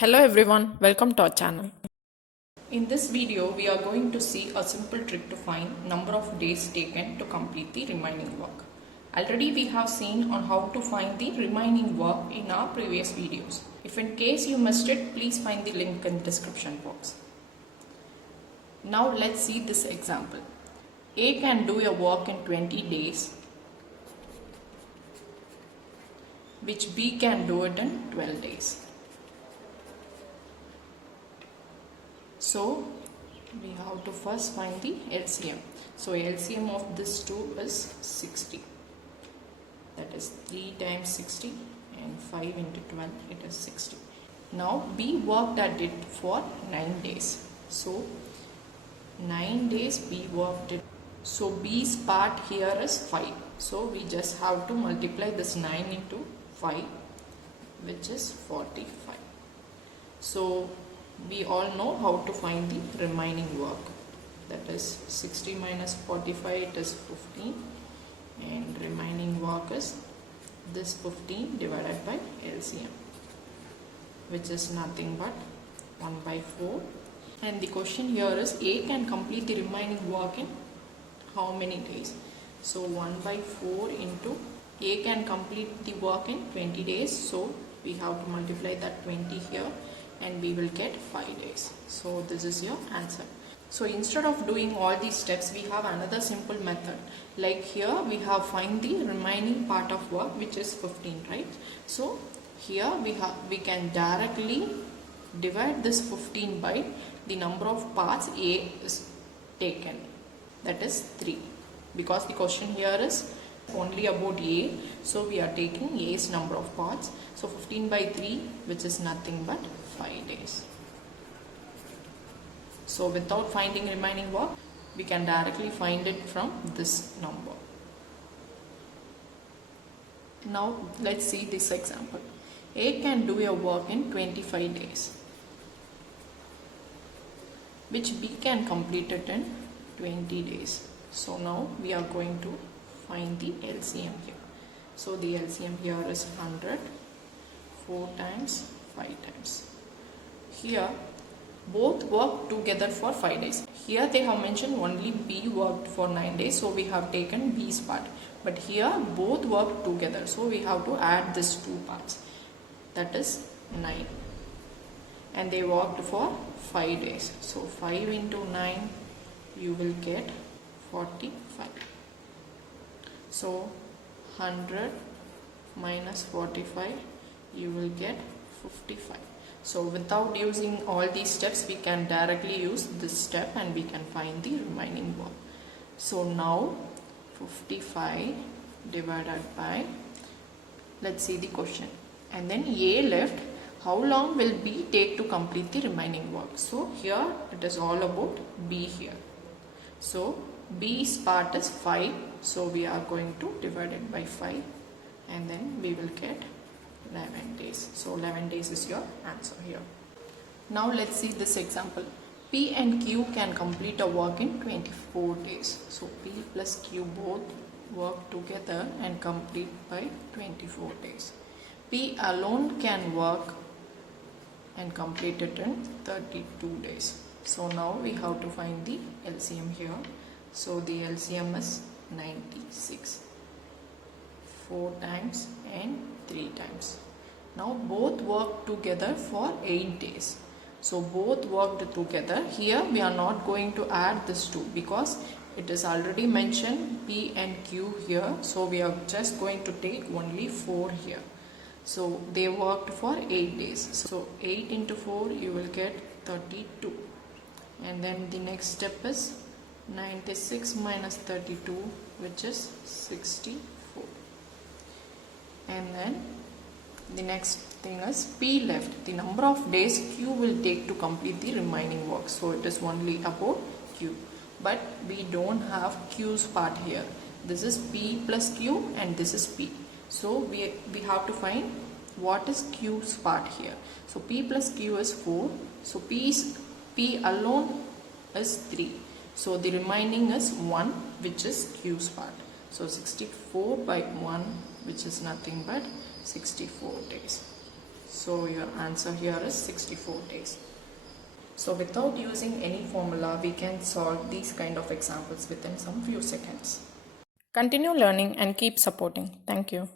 Hello everyone, welcome to our channel. In this video, we are going to see a simple trick to find number of days taken to complete the remaining work. Already we have seen on how to find the remaining work in our previous videos. If in case you missed it, please find the link in the description box. Now let's see this example. A can do a work in 20 days, which B can do it in 12 days. So we have to first find the LCM. So LCM of this two is 60. That is 3 times 60 and 5 into 12, it is 60. Now B worked at it for 9 days. So 9 days B worked it. So B's part here is 5. So we just have to multiply this 9 into 5, which is 45. So we all know how to find the remaining work. That is 60 minus 45, it is 15, and remaining work is this 15 divided by LCM, which is nothing but 1 by 4. And the question here is A can complete the remaining work in how many days? So 1 by 4 into A can complete the work in 20 days. So we have to multiply that 20 here and we will get 5 days. So this is your answer. So instead of doing all these steps, we have another simple method. Like here we have find the remaining part of work, which is 15, right? So here we can directly divide this 15 by the number of parts A is taken, that is 3, because the question here is only about A, so we are taking A's number of parts. So 15 by 3, which is nothing but 5 days. So without finding remaining work, we can directly find it from this number. Now let's see this example. A can do a work in 25 days, which B can complete it in 20 days. So now we are going to find the LCM here. So the LCM here is 100, 4 times, 5 times. Here both work together for 5 days. Here they have mentioned only B worked for 9 days, so we have taken B's part. But here both work together, so we have to add these two parts. That is 9. And they worked for 5 days. So 5 into 9, you will get 45. So 100 minus 45, you will get 55. So without using all these steps, we can directly use this step and we can find the remaining work. So now 55 divided by, let's see the question. And then A left, how long will B take to complete the remaining work? So here it is all about B here. So B's part is 5, so we are going to divide it by 5 and then we will get 11 days. So 11 days is your answer here. Now let's see this example. P and Q can complete a work in 24 days. So P plus Q both work together and complete by 24 days. P alone can work and complete it in 32 days. So now we have to find the LCM here. So the LCM is 96. 4 times and 3 times. Now both work together for 8 days. So both worked together. Here we are not going to add this 2 because it is already mentioned P and Q here. So we are just going to take only 4 here. So they worked for 8 days. So 8 into 4, you will get 32. And then the next step is 96 minus 32, which is 64. And then the next thing is P left, the number of days Q will take to complete the remaining work. So it is only about Q, but we don't have Q's part here. This is P plus Q and this is P. So we have to find what is Q's part here. So P plus Q is 4. So P alone is 3. So the remaining is 1, which is Q's part. So 64 by 1, which is nothing but 64 days. So your answer here is 64 days. So without using any formula, we can solve these kind of examples within some few seconds. Continue learning and keep supporting. Thank you.